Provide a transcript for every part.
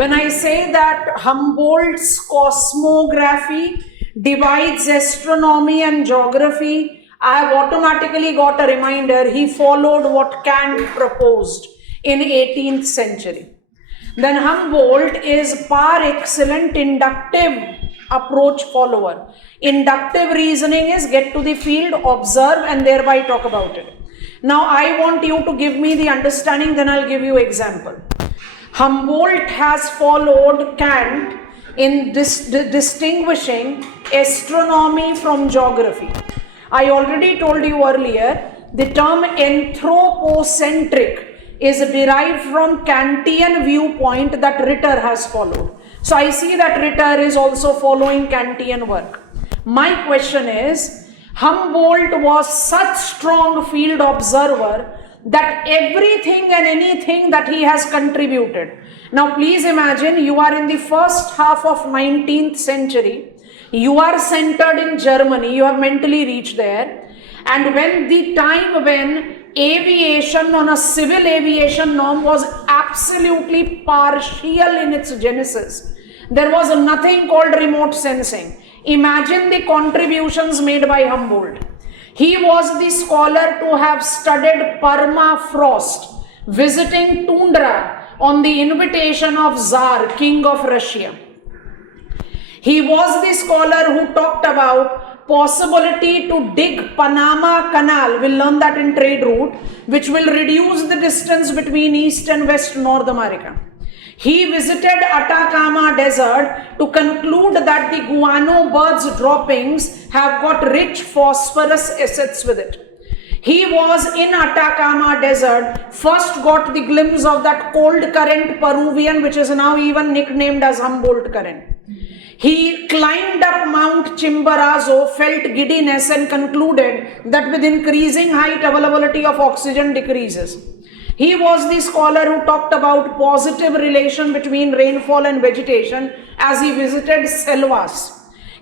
When I say that Humboldt's cosmography divides astronomy and geography, I have automatically got a reminder he followed what Kant proposed in 18th century. Then Humboldt is par excellent inductive approach follower. Inductive reasoning is get to the field, observe, and thereby talk about it. Now I want you to give me the understanding, then I'll give you example. Humboldt has followed Kant in distinguishing astronomy from geography. I already told you earlier, the term anthropocentric is derived from Kantian viewpoint that Ritter has followed. So I see that Ritter is also following Kantian work. My question is, Humboldt was such strong field observer that everything and anything that he has contributed. Now please imagine you are in the first half of 19th century, you are centered in Germany, you have mentally reached there, and when the time when aviation on a civil aviation norm was absolutely partial in its genesis, there was nothing called remote sensing. Imagine the contributions made by Humboldt. He was the scholar to have studied permafrost, visiting tundra on the invitation of Tsar, King of Russia. He was the scholar who talked about possibility to dig Panama Canal, we'll learn that in trade route, which will reduce the distance between East and West North America. He visited Atacama Desert to conclude that the guano birds' droppings have got rich phosphorus acids with it. He was in Atacama Desert, first got the glimpse of that cold current Peruvian, which is now even nicknamed as Humboldt current. He climbed up Mount Chimborazo, felt giddiness and concluded that with increasing height, availability of oxygen decreases. He was the scholar who talked about positive relation between rainfall and vegetation as he visited selvas.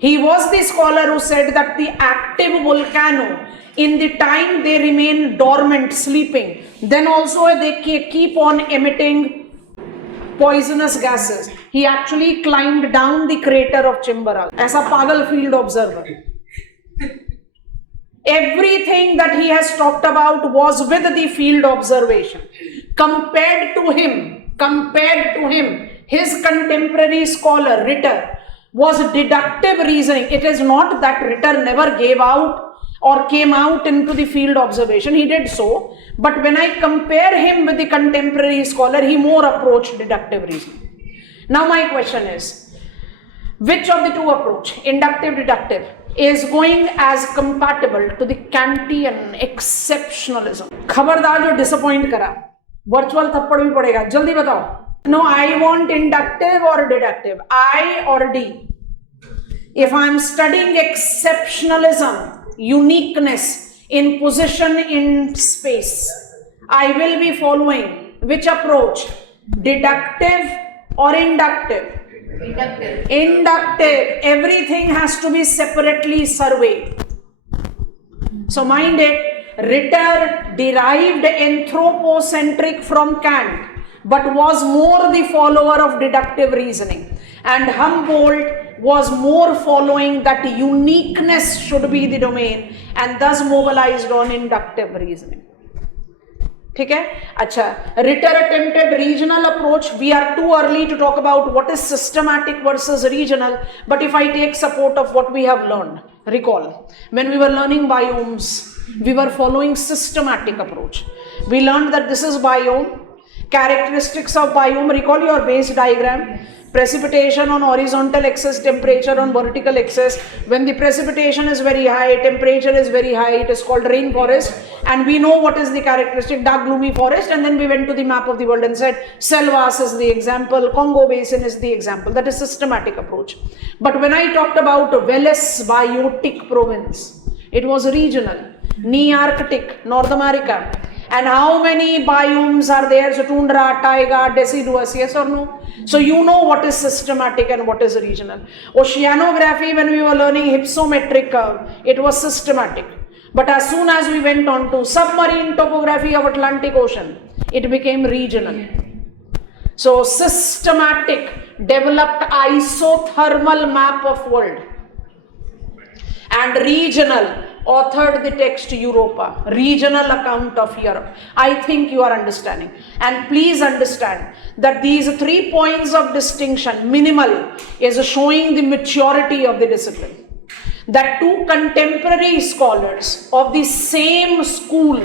He was the scholar who said that the active volcano, in the time they remain dormant, sleeping, then also they keep on emitting poisonous gases. He actually climbed down the crater of Chimborazo as a pagal field observer. Everything that he has talked about was with the field observation. Compared to him, his contemporary scholar Ritter was deductive reasoning. It is not that Ritter never gave out or came out into the field observation. He did so. But when I compare him with the contemporary scholar, he more approached deductive reasoning. Now my question is, which of the two approach, inductive, deductive, is going as compatible to the Kantian exceptionalism? खबरदार जो disappoint करा, virtual थप्पड़ भी पड़ेगा, जल्दी बताओ. No, I want inductive or deductive, I or D. If I am studying exceptionalism, uniqueness in position in space, I will be following which approach? Deductive or inductive? Inductive. Inductive. Everything has to be separately surveyed. So mind it, Ritter derived anthropocentric from Kant, but was more the follower of deductive reasoning. And Humboldt was more following that uniqueness should be the domain and thus mobilized on inductive reasoning. ठीक है? अच्छा, Ritter attempted regional approach. We are too early to talk about what is systematic versus regional, but if I take support of what we have learned, recall, when we were learning biomes, we were following systematic approach. We learned that this is biome, characteristics of biome, recall your base diagram, precipitation on horizontal axis, temperature on vertical axis. When the precipitation is very high, temperature is very high, it is called rainforest, and we know what is the characteristic, dark gloomy forest. And then we went to the map of the world and said selvas is the example, Congo basin is the example. That is systematic approach. But when I talked about Welles biotic province, it was regional, Nearctic, North America. And how many biomes are there? So tundra, taiga, deciduous, yes or no? So you know what is systematic and what is regional. Oceanography, when we were learning hypsometric curve, it was systematic. But as soon as we went on to submarine topography of Atlantic Ocean, it became regional. So systematic, developed isothermal map of world. And regional, authored the text Europa, regional account of Europe. I think you are understanding. And please understand that these 3 points of distinction, minimal, is showing the maturity of the discipline. That two contemporary scholars of the same school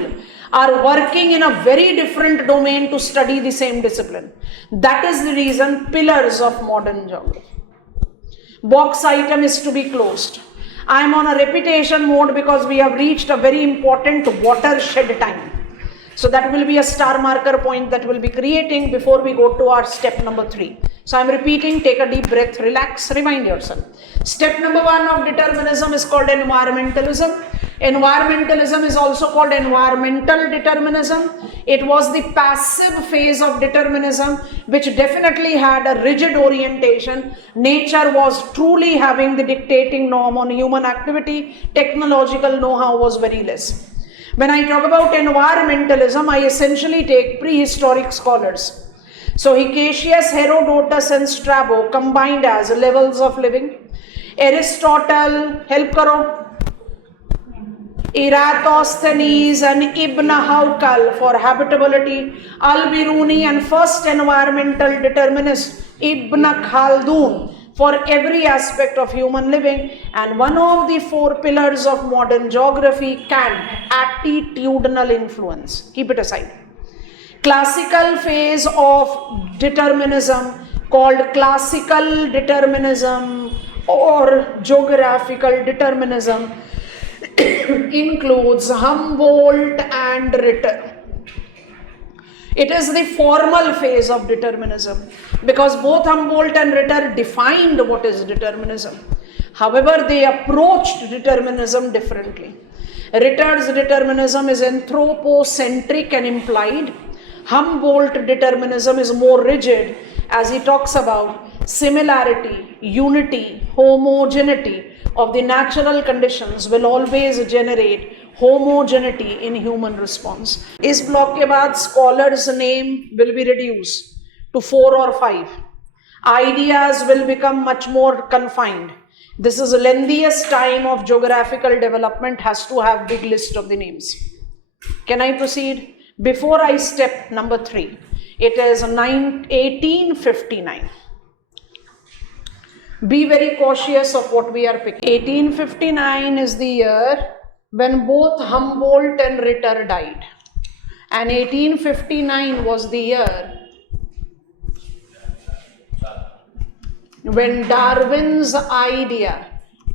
are working in a very different domain to study the same discipline. That is the reason pillars of modern geography. Box item is to be closed. I am on a repetition mode because we have reached a very important watershed time. So that will be a star marker point that we'll be creating before we go to our step number 3. So I'm repeating, take a deep breath, relax, remind yourself. Step number 1 of determinism is called environmentalism. Environmentalism is also called environmental determinism. It was the passive phase of determinism, which definitely had a rigid orientation. Nature was truly having the dictating norm on human activity. Technological know-how was very less. When I talk about environmentalism, I essentially take prehistoric scholars. So Hicasius, Herodotus and Strabo combined as levels of living. Aristotle, help karo. Eratosthenes and Ibn Hawkal for habitability. Al-Biruni and first environmental determinist Ibn Khaldun for every aspect of human living. And one of the 4 pillars of modern geography, Kant, attitudinal influence. Keep it aside. Classical phase of determinism called classical determinism or geographical determinism includes Humboldt and Ritter. It is the formal phase of determinism because both Humboldt and Ritter defined what is determinism. However, they approached determinism differently. Ritter's determinism is anthropocentric and implied. Humboldt determinism is more rigid as he talks about similarity, unity, homogeneity of the natural conditions will always generate homogeneity in human response. Is block ke baad scholars name will be reduced to 4 or 5. Ideas will become much more confined. This is the lengthiest time of geographical development, has to have big list of the names. Can I proceed? Before I step number 3, it is 1859. Be very cautious of what we are picking. 1859 is the year when both Humboldt and Ritter died. And 1859 was the year when Darwin's idea,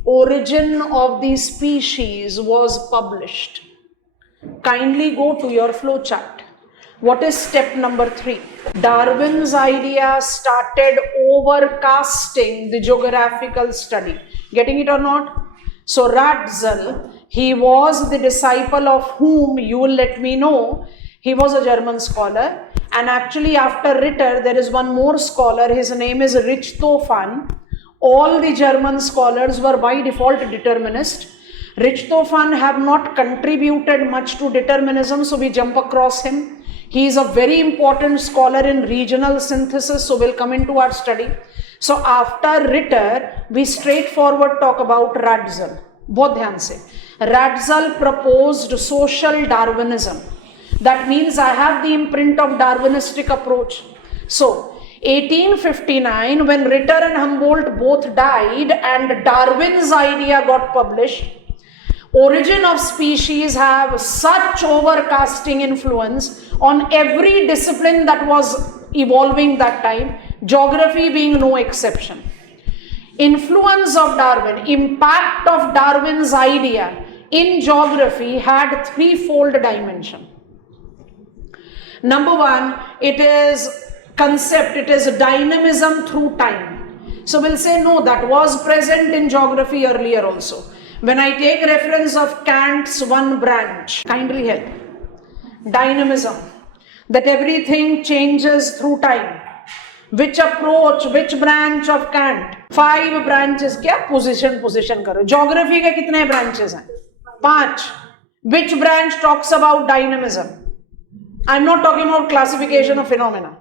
origin of the species, was published. Kindly go to your flow chart. What is step number 3? Darwin's idea started overcasting the geographical study. Getting it or not? So Ratzel, he was the disciple of whom you will let me know. He was a German scholar. And actually after Ritter, there is one more scholar. His name is Richthofen. All the German scholars were by default determinist. Richthofen have not contributed much to determinism, so we jump across him. He is a very important scholar in regional synthesis, so we'll come into our study. So after Ritter, we straightforward talk about Ratzel. बहुत ध्यान से. Ratzel proposed social Darwinism. That means I have the imprint of Darwinistic approach. So 1859, when Ritter and Humboldt both died and Darwin's idea got published, origin of species have such overcasting influence on every discipline that was evolving that time, geography being no exception. Influence of Darwin, impact of Darwin's idea in geography had threefold dimension. Number 1, it is concept, it is dynamism through time. So we'll say no, that was present in geography earlier also. When I take reference of Kant's one branch, kindly help. Dynamism, that everything changes through time. Which approach, which branch of Kant? 5 branches. क्या position करो. Geography के कितने branches हैं? 5. Which branch talks about dynamism? I'm not talking about classification of phenomena.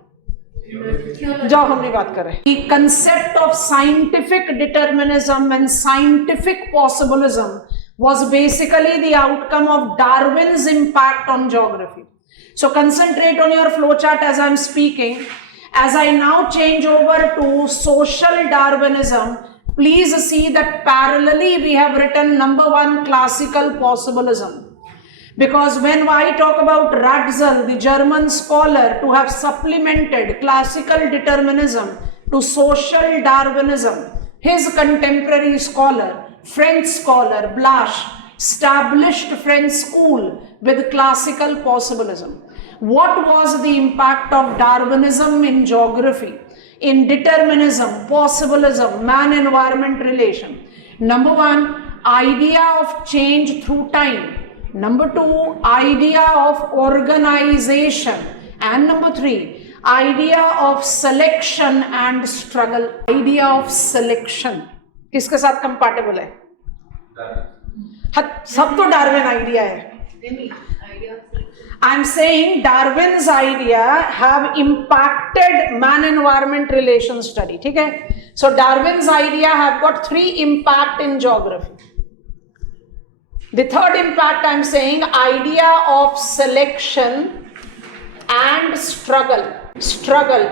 जाओ हमने बात कर रहे हैं. The concept of scientific determinism and scientific possibilism was basically the outcome of Darwin's impact on geography. So concentrate on your flowchart as I'm speaking. As I now change over to social Darwinism, please see that parallelly we have written number one, classical possibilism. Because when I talk about Ratzel, the German scholar, to have supplemented classical determinism to social Darwinism, his contemporary scholar, French scholar Blache, established French school with classical possibilism. What was the impact of Darwinism in geography, in determinism, possibilism, man-environment relation? Number one, idea of change through time. Number two, idea of organization. And number three, idea of selection and struggle. Idea of selection. किसके साथ compatible है? सब तो Darwin idea है. I'm saying Darwin's idea have impacted man-environment relation study. ठीक है? So Darwin's idea have got three impact in geography. The third impact I'm saying, idea of selection and struggle. Struggle,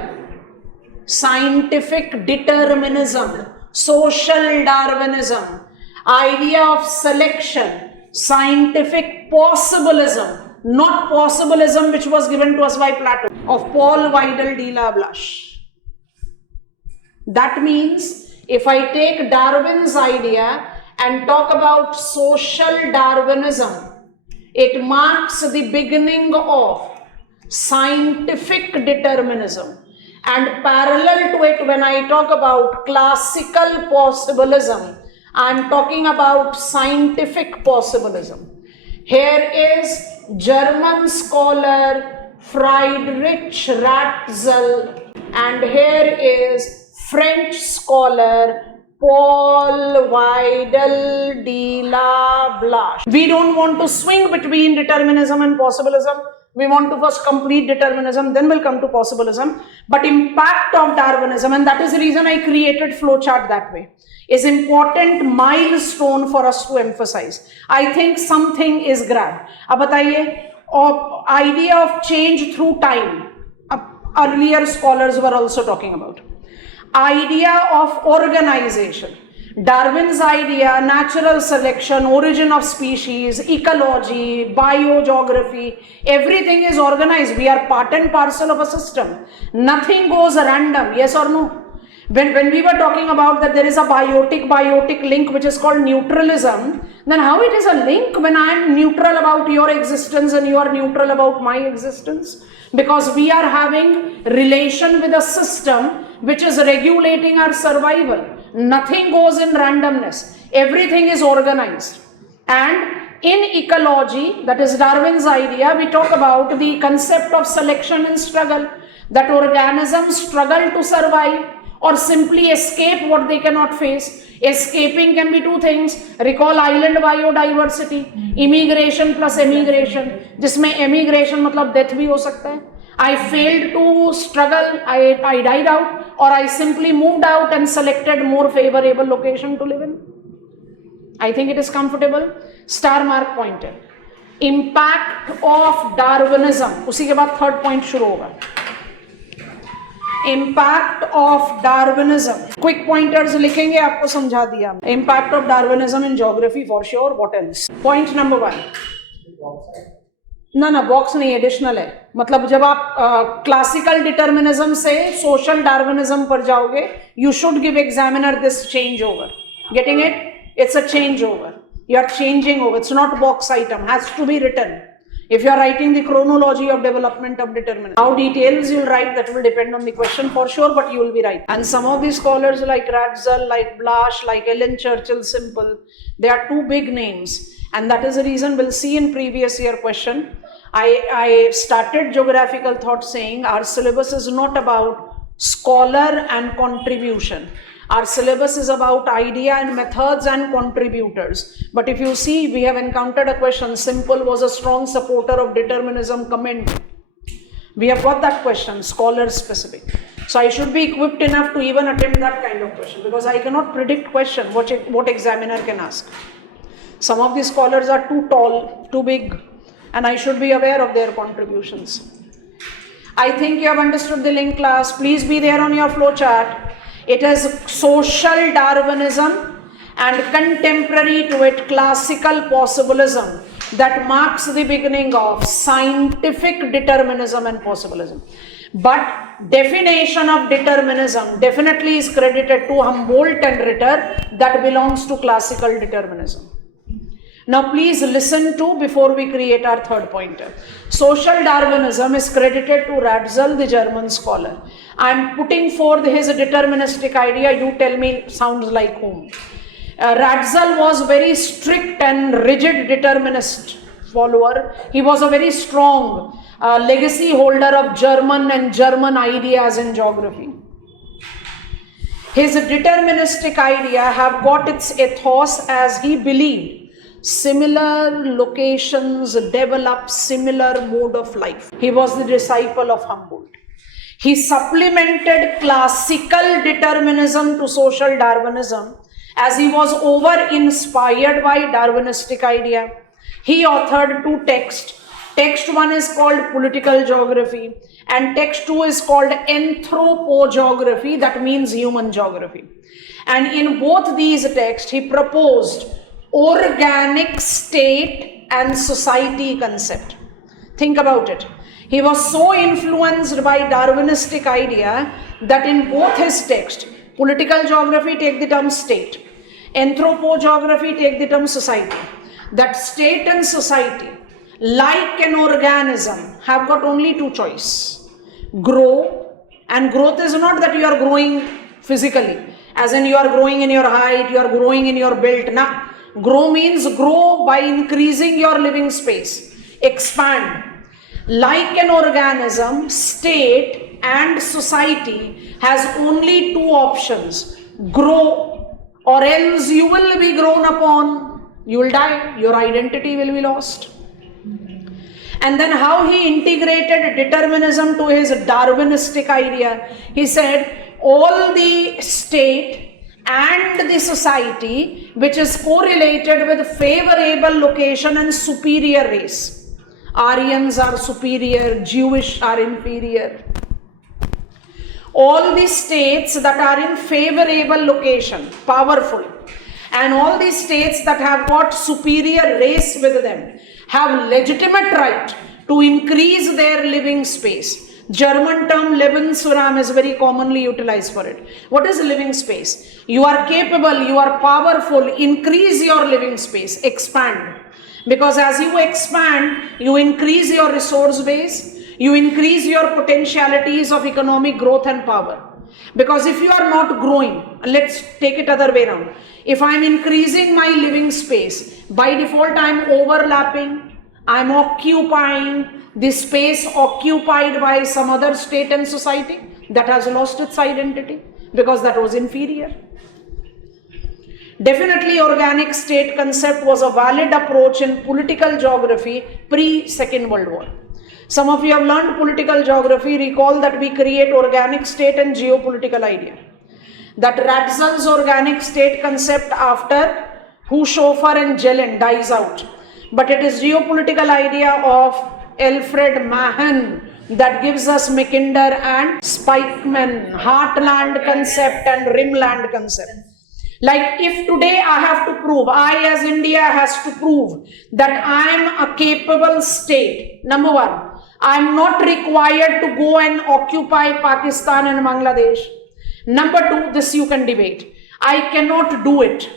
scientific determinism, social Darwinism, idea of selection, scientific possibilism, not possibilism which was given to us by Plato, of Paul Weidel de la Blache. That means if I take Darwin's idea and talk about social Darwinism, it marks the beginning of scientific determinism. And parallel to it, when I talk about classical possibilism, I am talking about scientific possibilism. Here is German scholar Friedrich Ratzel, and here is French scholar Paul Weidel de la Blache. We don't want to swing between determinism and possibilism. We want to first complete determinism, then we'll come to possibilism. But impact of Darwinism, and that is the reason I created flowchart that way, is important milestone for us to emphasize. I think something is grabbed. अब बताइए, idea of change through time. Earlier scholars were also talking about. Idea of organization. Darwin's idea, natural selection, origin of species, ecology, biogeography, everything is organized. We are part and parcel of a system. Nothing goes random, yes or no? When we were talking about that there is a biotic link which is called neutralism, then how it is a link when I am neutral about your existence and you are neutral about my existence? Because we are having relation with a system which is regulating our survival. Nothing goes in randomness. Everything is organized. And in ecology, that is Darwin's idea, we talk about the concept of selection and struggle. That organisms struggle to survive or simply escape what they cannot face. Escaping can be two things. Recall island biodiversity, immigration plus emigration, जिसमें emigration मतलब death भी हो सकता है. I failed to struggle, I died out, or I simply moved out and selected more favorable location to live in. I think it is comfortable. Star mark pointer. Impact of Darwinism. उसी के बाद third point शुरू होगा. Impact of Darwinism. Quick pointers लिखेंगे, आपको समझा दिया. Impact of Darwinism in geography for sure. What else? Point number one. ना बॉक्स नहीं, एडिशनल है. मतलब जब आप क्लासिकल डिटर्मिनिज्म से सोशल डार्विनिज्म पर जाओगे, you should give examiner this change over. Getting it? It's a change over. You are changing over. It's not box item. Has to be written. If you are writing the chronology of development of determinism, how details you will write, that will depend on the question for sure, but you will be right. And some of these scholars like Ratzel, like Blache, like Ellen Churchill Simple, they are two big names. And that is the reason we'll see in previous year question. I started geographical thought saying our syllabus is not about scholar and contribution. Our syllabus is about idea and methods and contributors. But if you see, we have encountered a question. Simple was a strong supporter of determinism, comment. We have got that question, scholar specific. So I should be equipped enough to even attempt that kind of question, because I cannot predict question what examiner can ask. Some of these scholars are too tall, too big, and I should be aware of their contributions. I think you have understood the link, class. Please be there on your flow chart. It is social Darwinism and contemporary to it classical possibilism that marks the beginning of scientific determinism and possibilism. But definition of determinism definitely is credited to Humboldt and Ritter, that belongs to classical determinism. Now please listen to before we create our third pointer. Social Darwinism is credited to Ratzel, the German scholar. I am putting forth his deterministic idea. You tell me sounds like whom. Ratzel was very strict and rigid determinist follower. He was a very strong legacy holder of German and German ideas in geography. His deterministic idea have got its ethos as he believed similar locations develop similar mode of life. He was the disciple of Humboldt. He supplemented classical determinism to social Darwinism as he was over-inspired by Darwinistic idea. He authored two texts. Text one is called Political Geography and text two is called Anthropogeography, that means human geography. And in both these texts, he proposed organic state and society concept. Think about it. He was so influenced by Darwinistic idea that in both his texts, Political Geography take the term state, Anthropogeography take the term society. That state and society, like an organism, have got only two choices: grow, and growth is not that you are growing physically, as in you are growing in your height, you are growing in your build. Nah. Grow means grow by increasing your living space, expand. Like an organism, state and society has only two options: grow, or else you will be grown upon, you will die, your identity will be lost. And then how he integrated determinism to his Darwinistic idea. He said all the state and the society which is correlated with favorable location and superior race. Aryans are superior, Jewish are inferior. All the states that are in favorable location, powerful, and all the states that have got superior race with them have legitimate right to increase their living space. German term Lebensraum is very commonly utilized for it. What is living space? You are capable, you are powerful, increase your living space, expand. Because as you expand, you increase your resource base, you increase your potentialities of economic growth and power. Because if you are not growing, let's take it other way around. If I am increasing my living space, by default I am overlapping, I am occupying the space occupied by some other state and society that has lost its identity because that was inferior. Definitely organic state concept was a valid approach in political geography pre-Second World War. Some of you have learned political geography. Recall that we create organic state and geopolitical idea. That Ratzel's organic state concept after Hushofer and Jelen dies out. But it is geopolitical idea of Alfred Mahan that gives us Mackinder and Spikeman, heartland concept and rimland concept. Like if today I have to prove, I as India has to prove that I am a capable state. Number one, I am not required to go and occupy Pakistan and Bangladesh. Number two, this you can debate. I cannot do it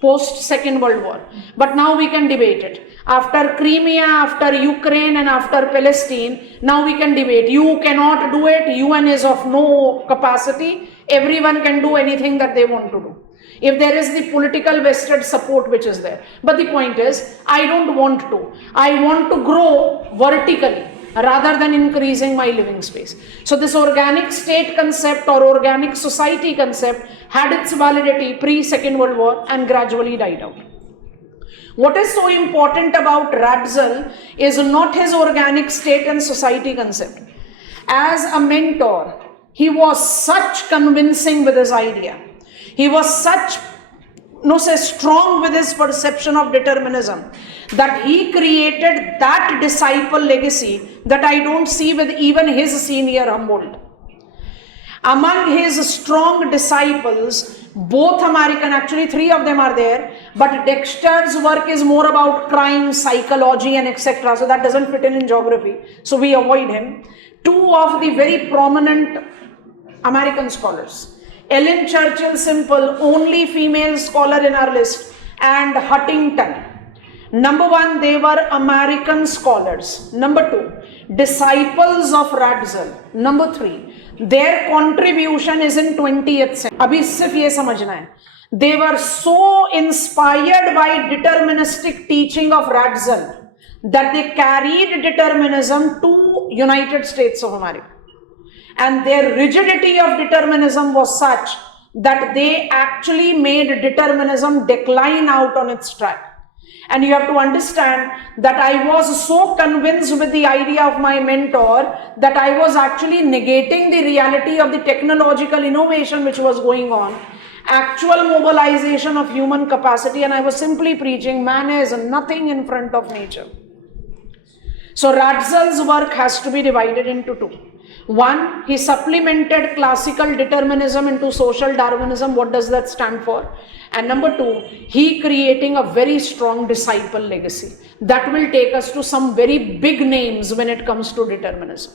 post Second World War. But now we can debate it. After Crimea, after Ukraine and after Palestine, now we can debate. You cannot do it. UN is of no capacity. Everyone can do anything that they want to do, if there is the political vested support which is there. But the point is, I don't want to. I want to grow vertically rather than increasing my living space. So this organic state concept or organic society concept had its validity pre-Second World War and gradually died out. What is so important about Ratzel is not his organic state and society concept. As a mentor, he was such convincing with his idea. He was such strong with his perception of determinism that he created that disciple legacy that I don't see with even his senior Humboldt. Among his strong disciples, both American, actually 3 of them are there, but Dexter's work is more about crime, psychology and etc. So that doesn't fit in geography. So we avoid him. 2 of the very prominent American scholars, Ellen Churchill Simple, only female scholar in our list, and Huntington. Number 1, they were American scholars. Number 2, disciples of Ratzel. Number 3, their contribution is in 20th century. Abhi sirf ye samajhna hai. They were so inspired by deterministic teaching of Ratzel that they carried determinism to United States of America. And their rigidity of determinism was such that they actually made determinism decline out on its track. And you have to understand that I was so convinced with the idea of my mentor that I was actually negating the reality of the technological innovation which was going on, actual mobilization of human capacity, and I was simply preaching man is nothing in front of nature. So Ratzel's work has to be divided into 2. 1, he supplemented classical determinism into social Darwinism. What does that stand for? And number 2, he creating a very strong disciple legacy that will take us to some very big names when it comes to determinism.